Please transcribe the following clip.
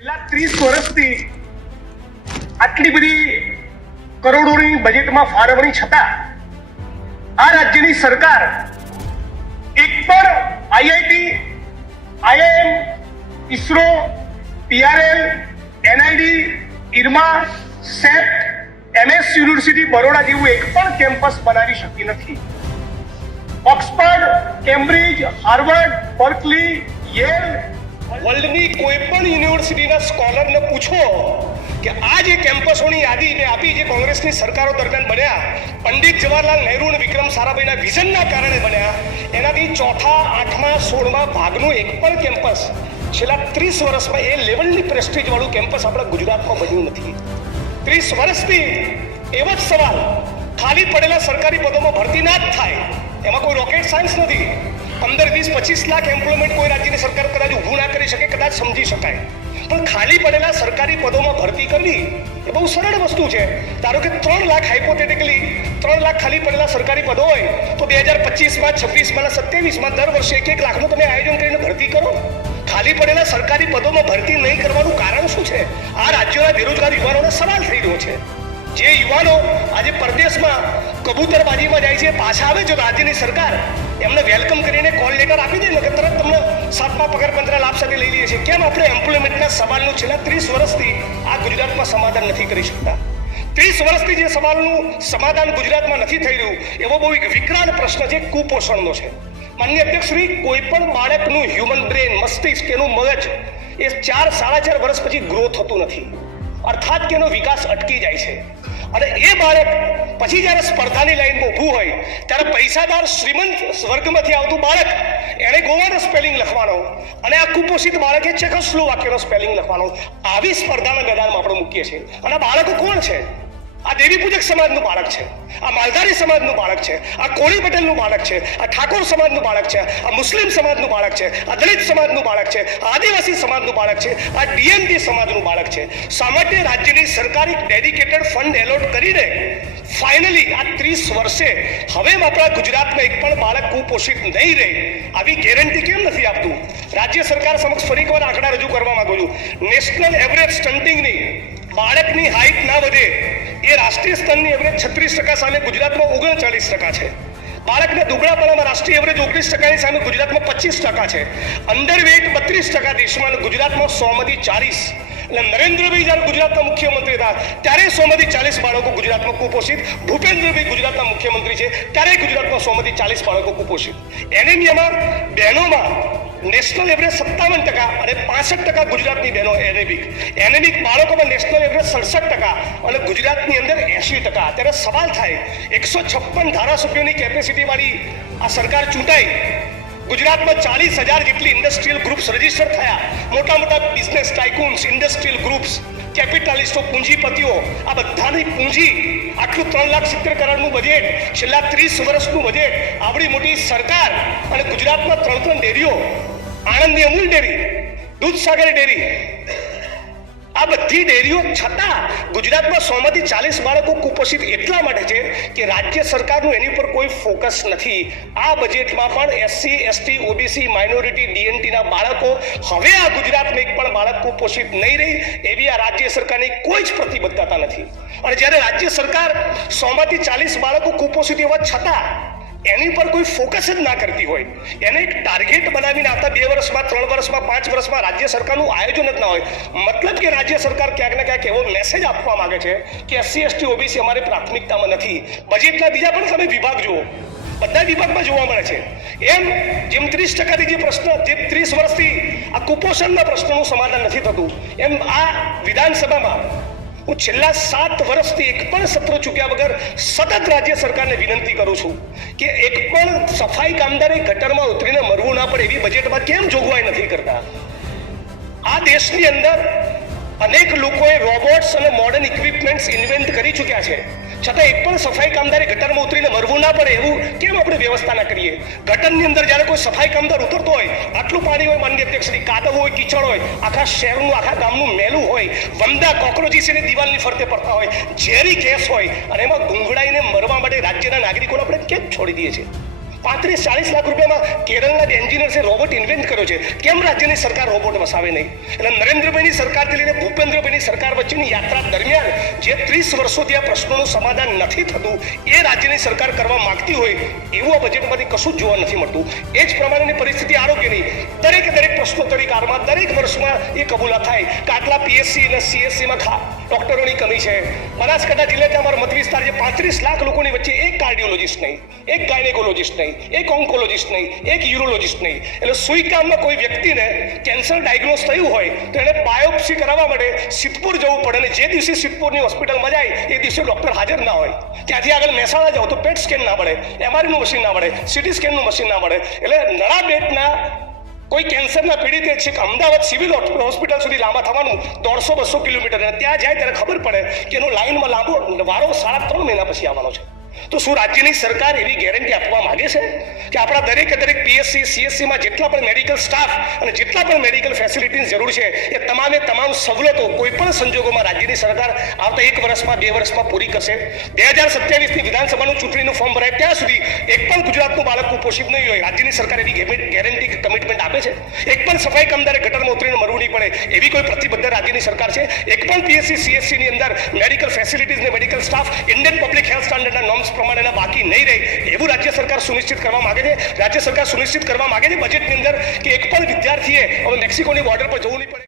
છેલ્લા 30 વર્ષથી આટલી બધી કરોડોની બજેટમાં ફાળવણી છતાં આ રાજ્યની સરકાર એક પણ IIT, IIM, ISRO, PRL, NID, IRMA, CEPT, MS university Baroda જેવું એક પણ કેમ્પસ બનાવી શકી નથી. Oxford, Cambridge, Harvard, Berkeley, Yale, વર્લ્ડની કોઈ પણ યુનિવર્સિટીના સ્કોલરને પૂછો કે આ જે કેમ્પસોની યાદી મેં આપી જે કોંગ્રેસની સરકારો દરમિયાન બન્યા, પંડિત જવાહરલાલ નહેરુ અને વિક્રમ સારાભાઈના વિઝનના કારણે બન્યા, એનાથી ચોથા, આઠમા, 16મા ભાગનું એક પણ કેમ્પસ છેલ્લા 30 વર્ષમાં એ લેવલની પ્રેસ્ટીજવાળું કેમ્પસ આપણા ગુજરાતમાં બન્યું નથી. 30 વર્ષથી એવો જ સવાલ, ખાલી પડેલા સરકારી પદોમાં ભરતી ના જ થાય, એમાં કોઈ રોકેટ સાયન્સ નથી. 15, 20, 25 લાખ એમ્પ્લોયમેન્ટ કોઈ રાજ્યની સરકાર કદાચ ઊભું ના કરી શકે, કદાચ સમજી શકાય, પણ ખાલી પડેલા સરકારી પદોમાં ભરતી કરવી એ બહુ સરળ વસ્તુ છે. ધારો કે 3 લાખ હાઇપોથેટિકલી 3 લાખ ખાલી પડેલા સરકારી પદો હોય તો 2025માં, 26માં, 27માં દર વર્ષે 1 લાખનું તમે આયોજન કરીને ભરતી કરો. ખાલી પડેલા સરકારી પદોમાં ભરતી નહીં કરવાનું કારણ શું છે? આ રાજ્યોના બેરોજગાર યુવાનોનો સવાલ થઈ રહ્યો છે. જે યુવાનો આજે પરદેશમાં કબૂતરબાજીમાં જાય છે, પાછા આવે છે, રાજ્યની સરકાર એમને વેલકમ કરીને કોલ લેટર આપી દે ને કે તરત તમને 7મા પગાર પંત્રના લાભ સાથે લઈ લઈએ છીએ. કેમ આપણે એમ્પ્લોયમેન્ટના સવાલનું છેલ્લા 30 વર્ષથી આ ગુજરાતમાં સમાધાન નથી કરી શકતા? 30 વર્ષથી જે સવાલનું સમાધાન ગુજરાતમાં નથી થઈ રહ્યું એવો બહુ એક વિકરાળ પ્રશ્ન છે, કુપોષણનો છે. માનનીય અધ્યક્ષશ્રી, કોઈ પણ બાળકનું હ્યુમન બ્રેન, મસ્તિષ્ક, એનું મગજ એ 4, 4.5 વર્ષ પછી ગ્રો થતું નથી, અર્થાત કે એનો વિકાસ અટકી જાય છે. અને એ બાળક પછી જ્યારે સ્પર્ધાની લાઈનમાં ઊભું હોય ત્યારે પૈસાદાર શ્રીમંત વર્ગમાંથી આવતું બાળક એણે ગોવાનો સ્પેલિંગ લખવાનો અને આ કુપોષિત બાળકે ચેકોસ્લોવાકિયાનો સ્પેલિંગ લખવાનો. આવી સ્પર્ધાના મેદાનમાં આપણે મૂકીએ છીએ. અને આ બાળકો કોણ છે? આ દેવી પૂજક સમાજનું બાળક છે, આ માલધારી સમાજનું બાળક છે, આ કોળી પટેલનું બાળક છે, આ ઠાકોર સમાજનું બાળક છે, આ મુસ્લિમ સમાજનું બાળક છે, આ દલિત સમાજનું બાળક છે, આ આદિવાસી સમાજનું બાળક છે, આ ડીએમટી સમાજનું બાળક છે. શા માટે રાજ્યની સરકારે ડેડિકેટેડ ફંડ એલોટ કરીને ફાઇનલી આ 30 વર્ષે હવે આપણા ગુજરાતમાં એક પણ બાળક કુપોષિત નહીં રહે આવી ગેરંટી કેમ નથી આપતું? રાજ્ય સરકાર સમક્ષ ફરી એકવાર આંકડા રજૂ કરવા માંગુ છું. નેશનલ એવરેજ સ્ટન્ટિંગની બાળકની હાઈટ ના વધે એ રાષ્ટ્રીય સ્તરની એવરેજ 36% સામે ગુજરાતમાં 39% છે. બાળકને દુબળાપણામાં રાષ્ટ્રીય એવરેજ 19%ની સામે ગુજરાતમાં 25% છે. અંડરવેટ 32% દેશમાં, ગુજરાતમાં 100માંથી 40. એટલે નરેન્દ્રભાઈ જ્યારે ગુજરાતના મુખ્યમંત્રી હતા ત્યારે 100માંથી 40 બાળકો ગુજરાતમાં કુપોષિત. ભૂપેન્દ્રભાઈ ગુજરાતના મુખ્યમંત્રી છે ત્યારે ગુજરાતમાં 100માંથી 40 બાળકો કુપોષિત. એનેમિયામાં બહેનોમાં નેશનલ એવરેજ 57% અને 65% ગુજરાતની બહેનો એનેમિક બાળકોમાં નેશનલ એવરેજ 67% અને ગુજરાતની અંદર 80%. ત્યારે સવાલ થાય, 156 ધારાસભ્યોની કેપેસિટી વાળી આ સરકાર ચૂંટાઈ, ગુજરાતમાં 40,000 જેટલી ઇન્ડસ્ટ્રીયલ ગ્રુપ્સ રજીસ્ટર થયા. મોટા મોટા બિઝનેસ ટાઇકૂન્સ, ઇન્ડસ્ટ્રીયલ ગ્રુપ્સ, કેપિટાલિસ્ટો, પૂંજીપતિઓ, આ બધાની પૂંજી, આટલું 3,70,000 કરોડનું બજેટ, છેલ્લા 30 વર્ષનું બજેટ, આવડી મોટી સરકાર અને ગુજરાતમાં 3 ડેરીઓ, આણંદની અમૂલ ડેરી, દૂધસાગર ડેરી, આ બધી ડેરીઓ છતાં ગુજરાતમાં 100માંથી 40 બાળકો કુપોષિત એટલા માટે છે કે રાજ્ય સરકારનું એની ઉપર કોઈ ફોકસ નથી. આ બજેટમાં પણ એસસી, એસટી, ઓબીસી, માઇનોરિટી, ડીએનટીના બાળકો હવે આ ગુજરાતમાં એક પણ બાળક કુપોષિત નહીં રહી એવી આ રાજ્ય સરકારની કોઈ જ પ્રતિબદ્ધતા નથી. અને જ્યારે રાજ્ય સરકાર 100માંથી 40 બાળકો કુપોષિત હોવા છતાં એની પર કોઈ ફોકસ જ ના કરતી હોય, એને એક ટાર્ગેટ બનાવીને આવતા 2 વર્ષમાં, 3 વર્ષમાં, 5 વર્ષમાં રાજ્ય સરકારનું આયોજન જ ના હોય, મતલબ કે રાજ્ય સરકાર ક્યાંક ને ક્યાંક એવો મેસેજ આપવા માંગે છે કે એસસી, એસટી, ઓબીસી અમારી પ્રાથમિકતામાં નથી. બજેટના બીજા પણ તમે વિભાગ જુઓ, બધા વિભાગમાં જોવા મળે છે. એમ જેમ 30%થી જે પ્રશ્ન, જે 30 વર્ષથી આ કુપોષણના પ્રશ્નોનું સમાધાન નથી થતું, એમ આ વિધાનસભામાં હું છેલ્લા 7 વર્ષથી એક પણ સત્ર ચૂક્યા વગર સતત રાજ્ય સરકારને વિનંતી કરું છું કે એક પણ સફાઈ કામદારે ગટરમાં ઉતરીને મરવું ના પડે એવી બજેટમાં કેમ જોગવાઈ નથી કરતા? આ દેશની અંદર અનેક લોકોએ રોબોટ્સ અને મોડર્ન ઇક્વિપમેન્ટ્સ ઇન્વેન્ટ કરી ચૂક્યા છે, છતાં એક પણ સફાઈ કામદારે ગટરમાં ઉતરીને મરવું ના પડે એવું કેમ આપણે વ્યવસ્થા ના કરીએ? ગટરની અંદર જ્યારે કોઈ સફાઈ કામદાર ઉતરતો હોય, આટલું પાણી હોય, માનનીય અધ્યક્ષશ્રી, કાદવ હોય, કીચડ હોય, આખા શહેરનું, આખા ગામનું મેલું હોય, વંદા કોક્રોચીસ એની દિવાલની ફરતે પડતા હોય, ઝેરી ગેસ હોય, અને એમાં ગુંગળાઈને મરવા માટે રાજ્યના નાગરિકોને આપણે કેમ છોડી દઈએ છીએ? 35-40 લાખ રૂપિયામાં કેરળના એન્જિનિયર્સે રોબોટ ઇન્વેન્ટ કર્યો છે. કેમ રાજ્યની સરકાર રોબોટ વસાવે નહીં? એટલે નરેન્દ્રભાઈની સરકારથી લઈને ભૂપેન્દ્રભાઈની સરકાર વચ્ચેની યાત્રા દરમિયાન જે 30 વર્ષોથી આ પ્રશ્નોનું સમાધાન નથી થતું એ રાજ્યની સરકાર કરવા માંગતી હોય એવું આ બજેટમાંથી કશું જ જોવા નથી મળતું. એ જ પ્રમાણેની પરિસ્થિતિ આરોગ્યની દરેક પ્રશ્નોત્તરી કાળમાં દરેક વર્ષમાં એ કબૂલા થાય કે આટલા પીએસસી અને સીએસસીમાં ડોક્ટરોની કમી છે. બનાસકાંઠા જિલ્લામાં અમારો મત વિસ્તાર છે, 35 લાખ લોકોની વચ્ચે એક કાર્ડિયોલોજિસ્ટ નહીં, એક ગાયનેકોલોજિસ્ટ નહીં, એક ઓન્કોલોજિસ્ટ નહીં, એક યુરોલોજિસ્ટ નહીં. એટલે સુઈ કામમાં કોઈ વ્યક્તિને કેન્સર ડાયગ્નોઝ થયું હોય તો એને બાયોપ્સી કરાવવા માટે સિદ્ધપુર જવું પડે, અને જે દિવસે સિદ્ધપુરની હોસ્પિટલમાં જાય એ દિવસે ડૉક્ટર હાજર ના હોય. ત્યાંથી આગળ મહેસાણા જાઓ તો પેટ સ્કેન ના મળે, એમઆરઆઈનું મશીન ના મળે, સીટી સ્કેનનું મશીન ના મળે. એટલે નળાબેટના કોઈ કેન્સરના પીડિતે છે કે અમદાવાદ સિવિલ હોસ્પિટલ સુધી લાંબા થવાનું 150-200 કિલોમીટર, અને ત્યાં જાય ત્યારે ખબર પડે કે એનો લાઈનમાં લાંબો વારો 3.5 મહિના પછી આવવાનો છે. તો શું રાજ્યની સરકાર એવી ગેરંટી આપવા માંગે છે કે આપણા દરેક પીએસસી સીએસસીમાં જેટલા પણ મેડિકલ સ્ટાફ અને જેટલા પણ મેડિકલ ફેસિલિટીની જરૂર છે એ તમામ સવલતો કોઈ પણ સંજોગોમાં રાજ્યની સરકાર આવતા 1 વર્ષમાં 2 વર્ષમાં પૂરી કરશે? 2027ની વિધાનસભાનું ચૂંટણીનું ફોર્મ ભરાય ત્યાં સુધી એક પણ ગુજરાતનું બાળક કુપોષિત નહીં હોય. રાજ્યની સરકાર એવી ગેરંટી કમિટમેન્ટ આપે છે? એક પણ સફાઈ કામદારે ગટરમાં ઉતરીને મરવું નહીં પડે એવી કોઈ પ્રતિબદ્ધ રાજ્યની સરકાર છે? એક પણ પીએસસી સીએસસીની અંદર મેડિકલ ફેસિલિટીઝ ને medical staff Indian public health સ્ટાન્ડર્ડના નોર્મ્સ પ્રમાણેના બાકી નહીં રહે એવું રાજ્ય સરકાર સુનિશ્ચિત કરવા માંગે છે? રાજ્ય સરકાર સુનિશ્ચિત કરવા માંગે છે બજેટની અંદર કે એક પણ વિદ્યાર્થીએ હવે મેક્સિકોની બોર્ડર પર જવું નહીં પડે?